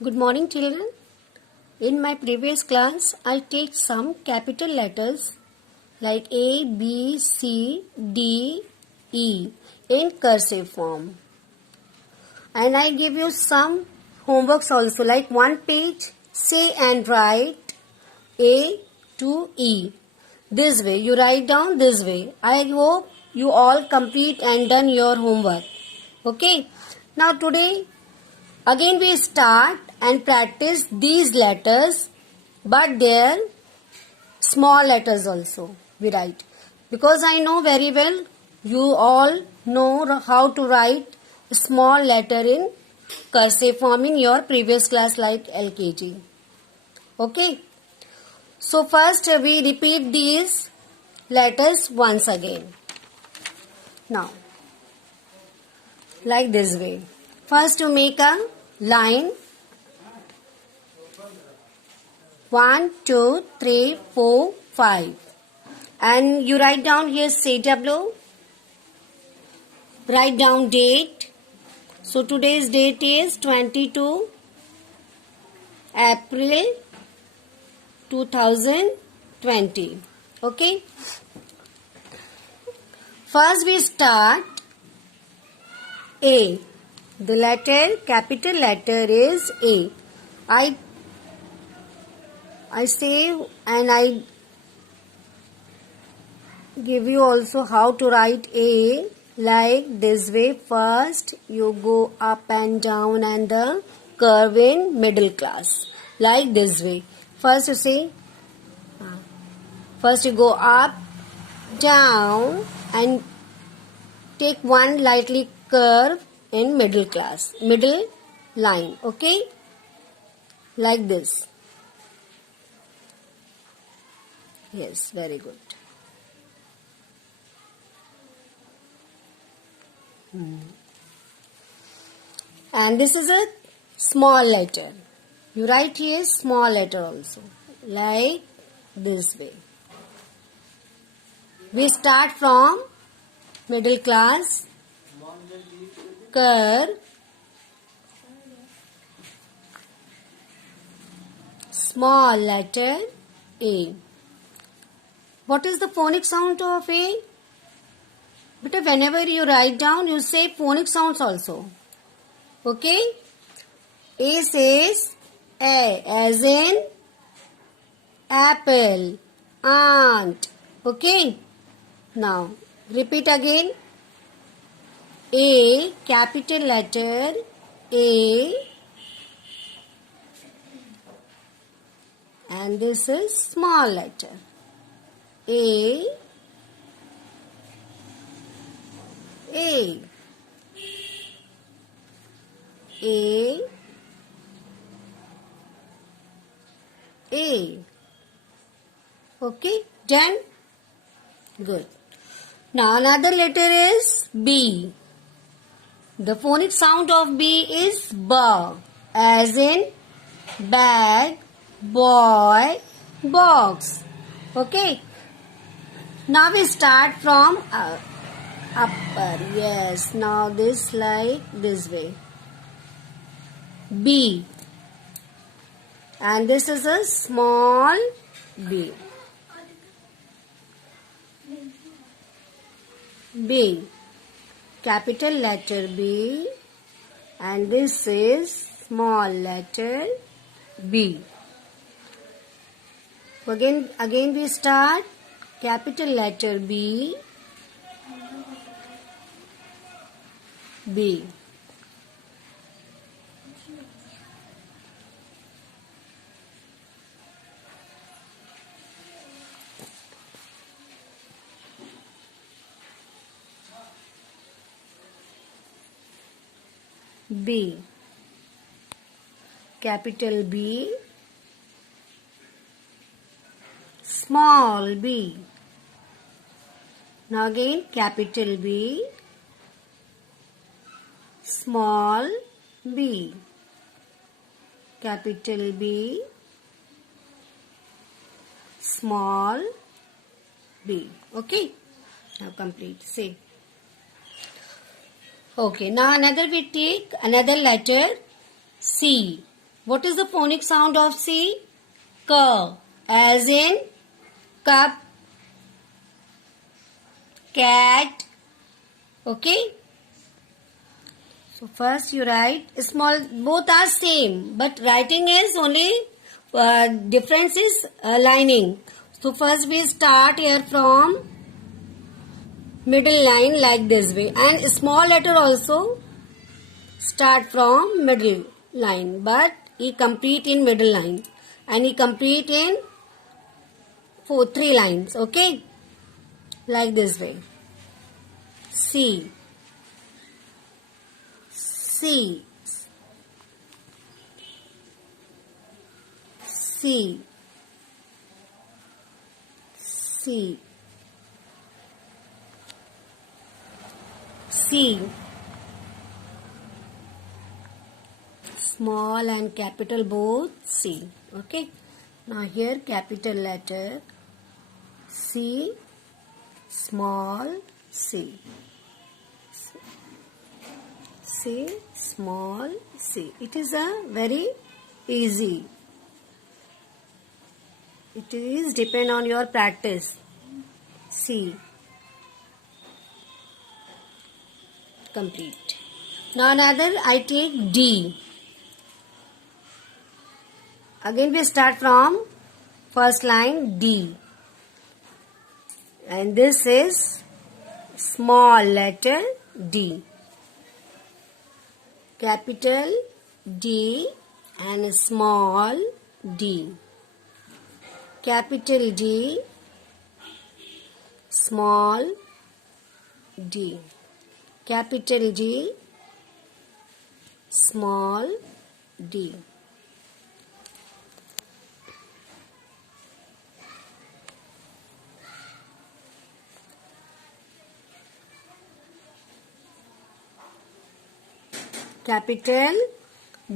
Good morning, children. In my previous class, I take some capital letters like A, B, C, D, E in cursive form. And I give you some homeworks also, like one page, say and write A to E. This way, you write down this way. I hope you all complete and done your homework. Okay. Now today, again we start and practice these letters, but their small letters also we write. Because I know very well you all know how to write a small letter in cursive form in your previous class like LKG. Okay. So first we repeat these letters once again. Now, like this way. First you make a line 1, 2, 3, 4, 5 and you write down here CW, write down date. So today's date is 22 April 2020. Okay. First we start A. The letter, capital letter is A. I say and I give you also how to write A like this way. First you go up and down and the curve in middle class like this way. First you say, first you go up, down and take one lightly curve in middle class, middle line. Okay, like this. Yes, very good. And this is a small letter. You write here small letter also, like this way. We start from middle class, curve, small letter A. What is the phonic sound of A? But whenever you write down, you say phonic sounds also. Okay? A says A as in apple, aunt. Okay? Now, repeat again. A, capital letter A. And this is small letter. A, A, A, A. Okay, done? Good. Now another letter is B. The phonic sound of B is B, as in bag, boy, box. Okay. Now we start from upper. Yes. Now this like this way. B. And this is a small B. B. Capital letter B. And this is small letter B. Again we start capital letter B. B. B. Capital B. Small b. Now again capital B. Small b. Capital B. Small b. Okay. Now complete. Say. Okay. Now we take another letter C. What is the phonic sound of C? K. As in cup, cat. Okay. So first you write small. Both are same, but writing is only difference is lining. So first we start here from middle line like this way, and small letter also start from middle line, but he complete in middle line and he complete in 3 lines. Okay, like this way. C, C, C, C, C. Small and capital both C. Okay. Now here capital letter C, small c. C, small c. It is a very easy. It is depend on your practice. C. Complete. Now another I take D. Again we start from first line D. And this is small letter D. Capital D and small d. Capital D, small d. Capital D, small d. Capital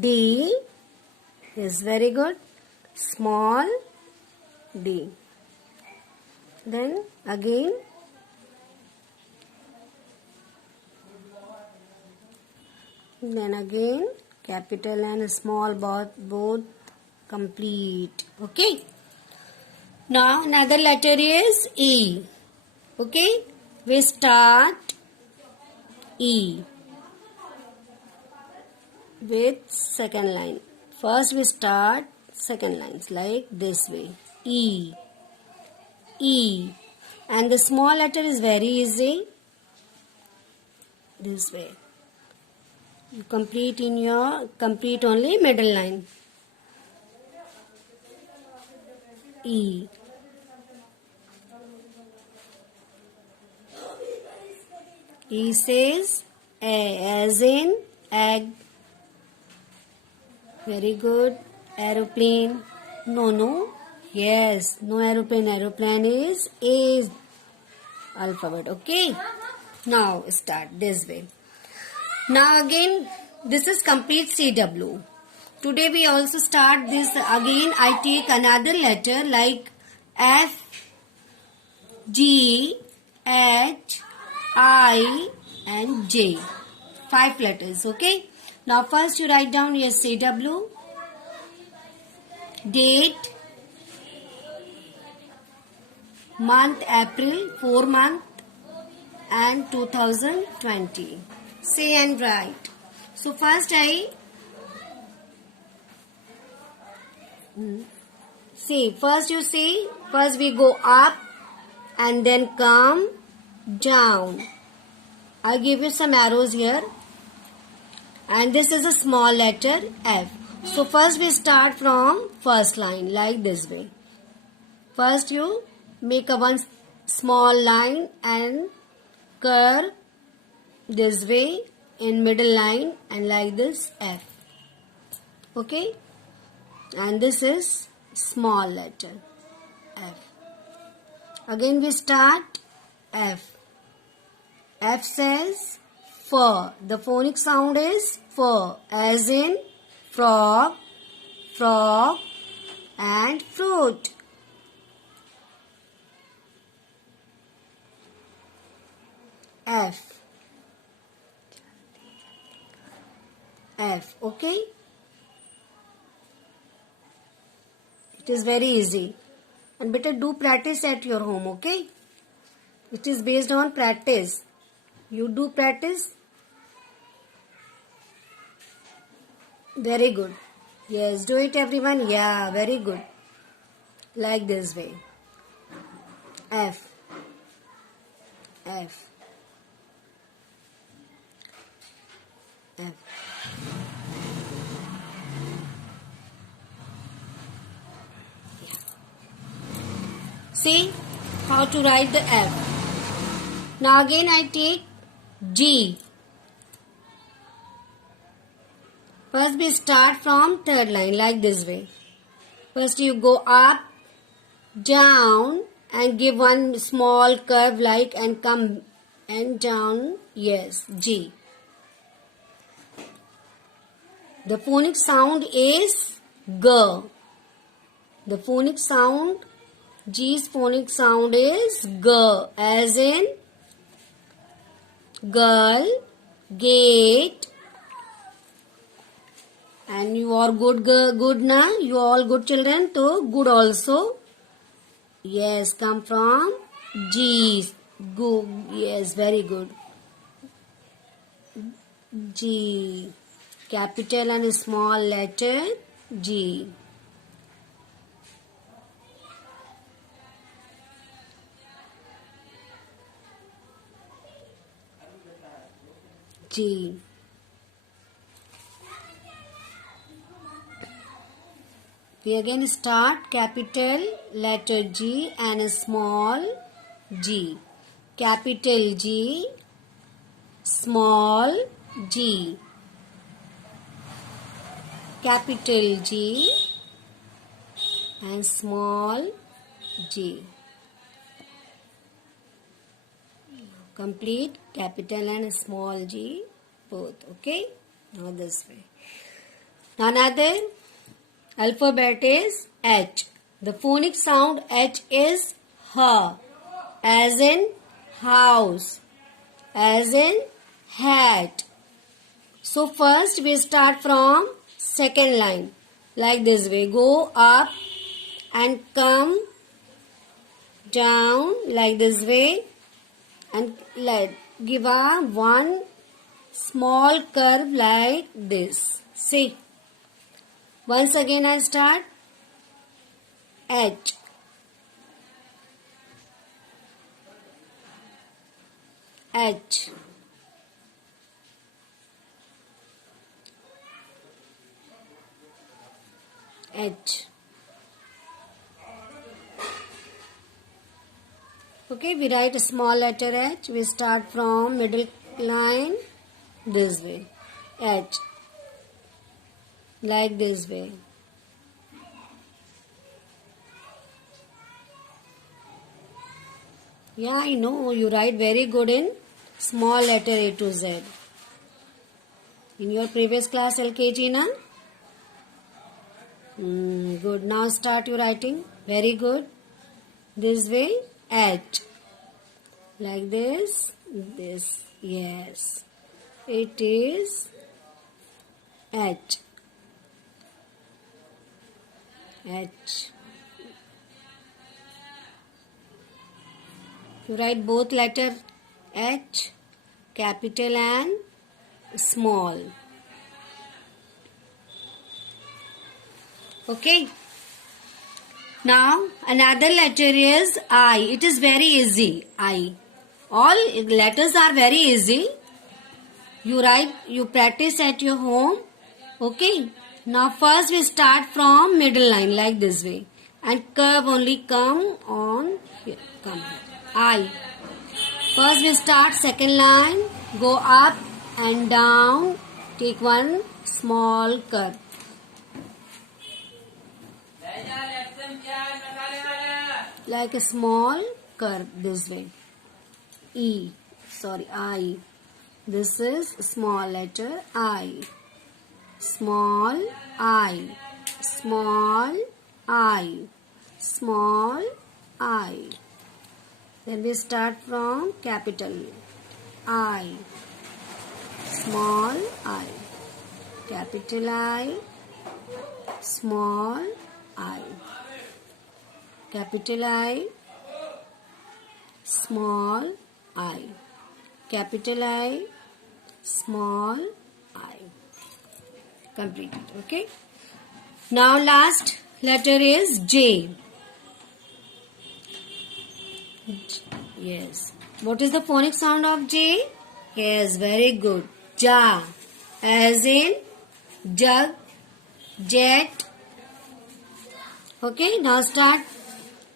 D is very good. Small d. Then again capital and small both complete. Okay. Now another letter is E. Okay. We start E with second line. First we start second lines like this way. E, E, and the small letter is very easy. This way. You complete only middle line. E. E says A as in egg. Very good. Aeroplane. No. Yes. No aeroplane. Aeroplane is A alphabet. Okay. Now start this way. Now again this is complete CW. Today we also start this again. I take another letter like F, G, H, I and J. 5 letters. Okay. Now first you write down your CW, date, month April, 4 month and 2020. Say and write. So first first we go up and then come down. I'll give you some arrows here. And this is a small letter F. So first we start from first line like this way. First you make a one small line and curve this way in middle line and like this F. Okay. And this is small letter F. Again we start F. F says fur. The phonic sound is fur as in frog, and fruit. F. Okay. It is very easy. And better do practice at your home, okay? It is based on practice. You do practice. Very good. Yes, do it everyone. Yeah, very good. Like this way. F. F. F. See how to write the F. Now again I take G. First we start from third line like this way. First you go up, down and give one small curve like and come and down. Yes, G. The phonic sound is G. The phonic sound, G's phonic sound is G, as in girl, gate. And you are good na? You all good children, so good also. Yes, come from G. Good. Yes, very good. G. Capital and small letter G. G. We again start capital letter G and a small g. Capital G, small g. Capital G and small g. Complete capital and small g both. Okay. Now this way. Another alphabet is H. The phonic sound H is H, as in house, as in hat. So first we start from second line like this way. Go up and come down like this way and give a one small curve like this. See. Once again I start H. H. H. Okay, we write a small letter H. We start from middle line this way. H. Like this way. Yeah, I know you write very good in small letter A to Z. In your previous class LKG, na? Good. Now start your writing. Very good. This way, H. Like this. This. Yes. It is H. H. You write both letter H, capital and small. Okay. Now another letter is I. It is very easy. I. All letters are very easy. You write, you practice at your home. Okay. Now first we start from middle line like this way. And curve only come on here. Come here. I. First we start second line. Go up and down. Take one small curve. Like a small curve this way. E. Sorry, I. This is small letter I. Small I. Small I. Small I. Then we start from capital I. Small I. Capital I. Small I. capital I, small I, capital I, small I. Completed. Okay. Now last letter is J. Yes. What is the phonic sound of J? Yes, very good. Ja. As in jug, jet. Okay, now start.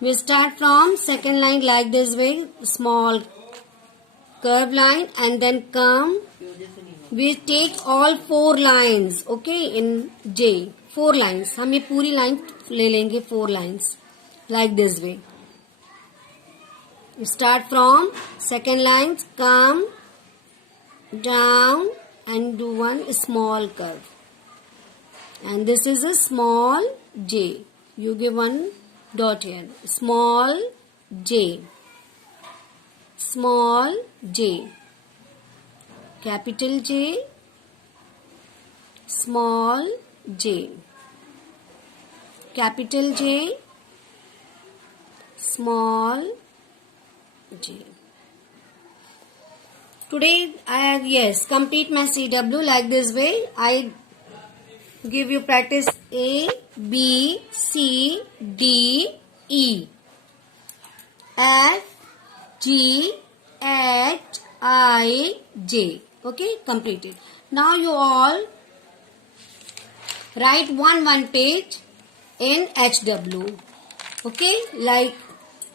We start from second line like this way. Small curve line and then come. We take all 4 lines. Okay, in J. 4 lines. हम ये पूरी line ले लेंगे 4 lines. Like this way. Start from second line, come down and do one small curve. And this is a small J. You give one dot here. Small J. Small J. Capital J. Small J. Capital J. Small J. Today I complete my CW like this way. I give you practice A, B, C, D, E, F, G, H, I, J. Okay, completed. Now you all write one page in HW. Okay, like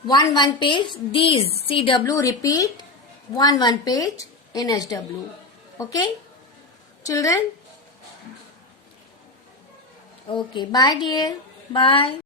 one page. These CW repeat one page in HW. Okay, children. Okay, bye dear. Bye.